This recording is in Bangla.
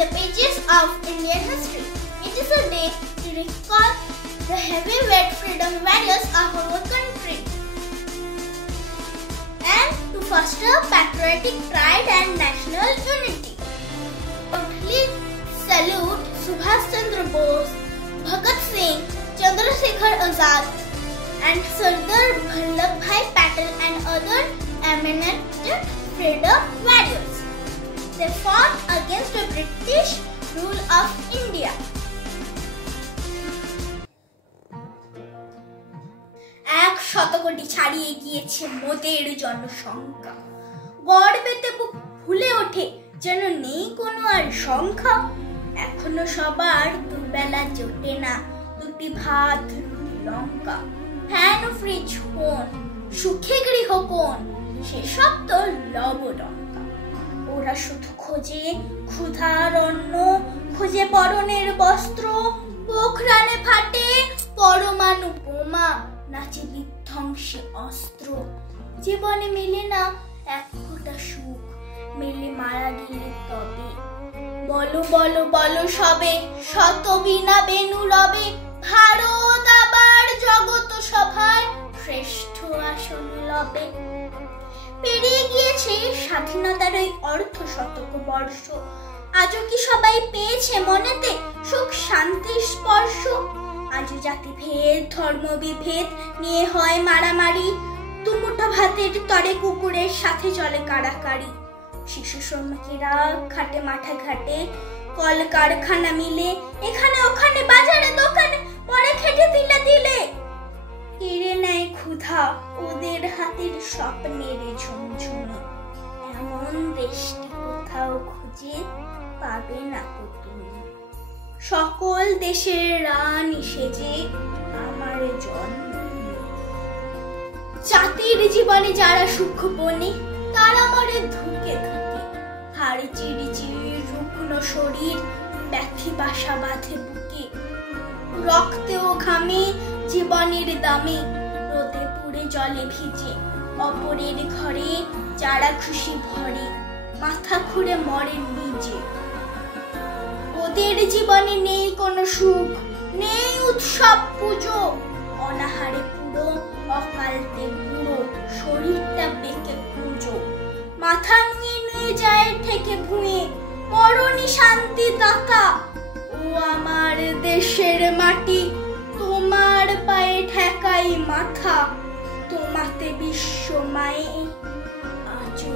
the pages of Indian history. It is a day to recall the heavyweight freedom warriors of our country and to foster patriotic pride and national unity. We salute Subhash Chandra Bose, Bhagat Singh, Chandrasekhar Azad and Sardar Vallabhbhai Patel and other eminent freedom warriors. They fought against the British rule of India. এক শতকোটি ছাড়িয়ে গিয়েছে মোদের জনসংখ্যা। গড় পেতে বুক ফুলে ওঠে যেন নেই কোনো আর সংখ্যা। এখনো সবার দুবেলা জোটে না দুটি ভাত রুটি লঙ্কা। ফ্যান ফ্রিজ ফোন সুখে গৃহ কোন সেসব তো লবডঙ্কা। ওরা শুধু খোঁজে ক্ষুধার অন্ন, খোঁজে পরনের বস্ত্র, পোখরানে ফাটে পরমাণু বোমা, নাচে বিধ্বংসী অস্ত্র। জীবনে মেলে না এক ফোঁটা সুখ, মেলে মারা গেলে তবে। বলো বলো বলো সবে শত বিনা বেনু রবে, ভারত আবার জগত সভায় শ্রেষ্ঠ আসন লবে। পেরিয়ে গিয়েছে স্বাধীনতার ওই অর্ধ শতক বর্ষ, আজও কি সবাই পেয়েছে মনেতে সুখ শান্তির স্পর্শ? আজও জাতিভেদ ধর্ম বিভেদ নিয়ে হয় মারামারি, দুমুঠো ভাতের তরে কুকুরের সাথে চলে কাড়াকাড়ি। শিশু শ্রমিকেরা ঘাটে মাঠে ঘাটে কল কারখানা মিলে, এখানে ওখানে বাজারে দোকানে পরে খেটে দিলে দিলে। কেড়ে নেয় ক্ষুধা ওদের হাতের স্বপ্নের ঝুমঝুমি। এমন দেশটি কোথাও খুঁজে পাবে না তুমি। সকল দেশের রানী সেজে আমার জন্ম। জাতির জীবনে যারা সুখ বনে তারা মরে ধুকে ধুকে। হাড়ে চিড়ি চিড়ি রুগ্ন শরীর, ব্যথি বাসা বাঁধে বুকে। রক্তে ও ঘামে জীবনের দামে, রোদে পুড়ে জলে ভিজে। অপরের ঘরে যারা খুশি ভরে, মাথা খুঁড়ে মরে নিজে। ওদের জীবনে নেই কোনো সুখ, নেই উৎসব পুজো। অনাহারে পুরো অকালতে বুড়ো, শরীরটা বেঁকে পুজো। মাথা নুয়ে নুয়ে যায় থেকে ভুঁয়ে, মরণি শান্তি দাতা। ও আমার দেশের মাটি, তোমার পায়ে ঠেকাই মাথা। তোমাতে বিশ্ব মায়ে আজও